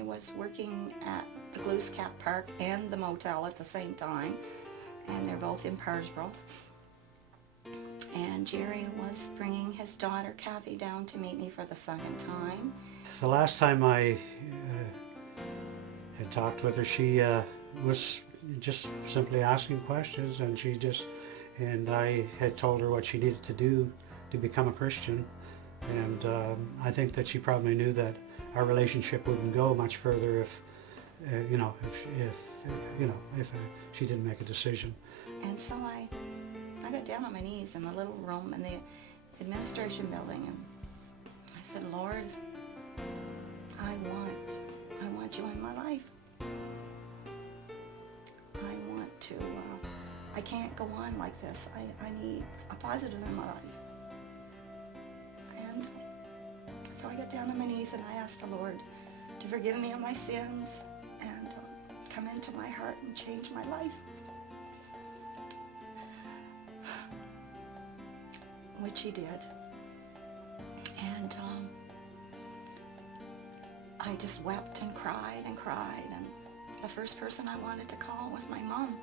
I was working at the Gloos Cap Park and the motel at the same time, and they're both in Parsboro. And Jerry was bringing his daughter Kathy down to meet me for the second time. The last time I had talked with her, she was just simply asking questions, and I had told her what she needed to do to become a Christian. And I think that she probably knew that our relationship wouldn't go much further if she didn't make a decision. And so I got down on my knees in the little room in the administration building, and I said, Lord, I want you in my life. I can't go on like this. I need a positive in my life. And so I got down on my knees and I asked the Lord to forgive me of my sins and come into my heart and change my life. Which he did. And I just wept and cried and cried, and the first person I wanted to call was my mom,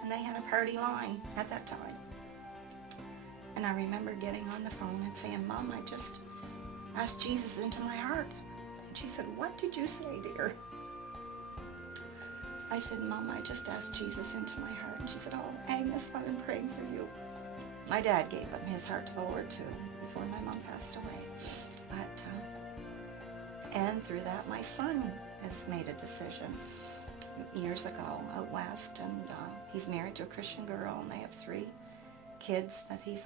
and they had a party line at that time. And I remember getting on the phone and saying, Mom, I just asked Jesus into my heart. And she said, what did you say, dear? I said, Mom, I just asked Jesus into my heart. And she said, oh, Agnes, I've been praying for you. My dad gave his heart to the Lord too before my mom passed away. And through that, my son has made a decision years ago out west, and he's married to a Christian girl, and they have 3 kids that he's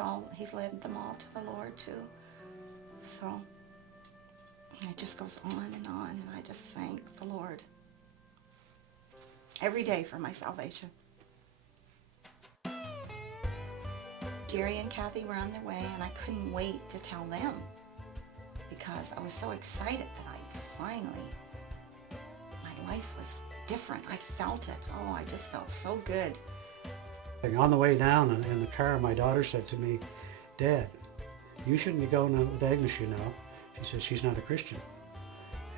led them all to the Lord too. So it just goes on, and I just thank the Lord every day for my salvation. Jerry and Kathy were on their way, and I couldn't wait to tell them because I was so excited that my life was different. I felt it. Oh, I just felt so good. On the way down in the car, my daughter said to me, Dad, you shouldn't be going out with Agnes, you know. She says she's not a Christian.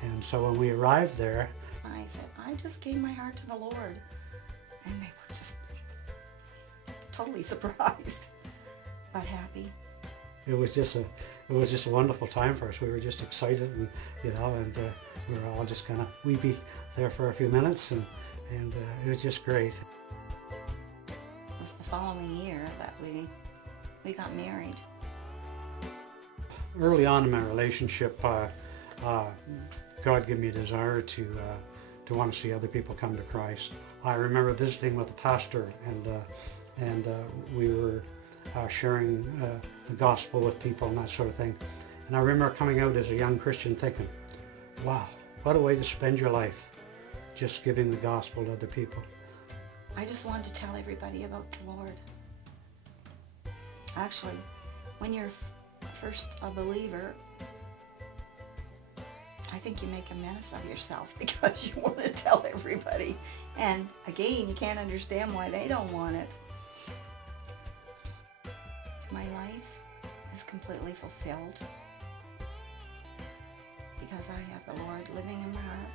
And so when we arrived there, I said, I just gave my heart to the Lord. And they were just totally surprised, but happy. It was just a wonderful time for us. We were just excited, and we were all just kind of weepy there for a few minutes, and it was just great. It was the following year that we got married. Early on in my relationship, God gave me a desire to want to see other people come to Christ. I remember visiting with a pastor, and we were sharing the gospel with people and that sort of thing. And I remember coming out as a young Christian thinking, wow, what a way to spend your life, just giving the gospel to other people. I just wanted to tell everybody about the Lord. Actually, when you're first a believer, I think you make a menace of yourself because you want to tell everybody. And again, you can't understand why they don't want it. My life is completely fulfilled because I have the Lord living in my heart.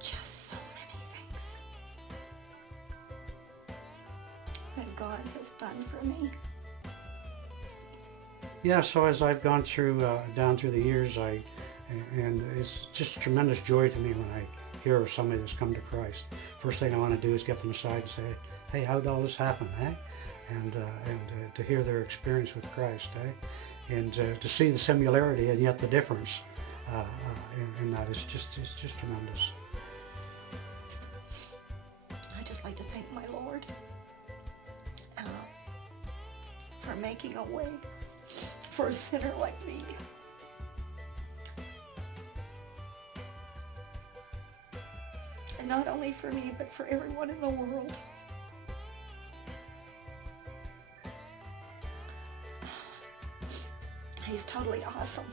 Just so many things that God has done for me. Yeah, so as I've gone through, down through the years, and it's just a tremendous joy to me when I hear of somebody that's come to Christ. First thing I want to do is get them aside and say, hey, how did all this happen, eh? And to hear their experience with Christ, eh? And to see the similarity and yet the difference in that is just tremendous. I just like to thank my Lord for making a way for a sinner like me. And not only for me, but for everyone in the world. He's totally awesome.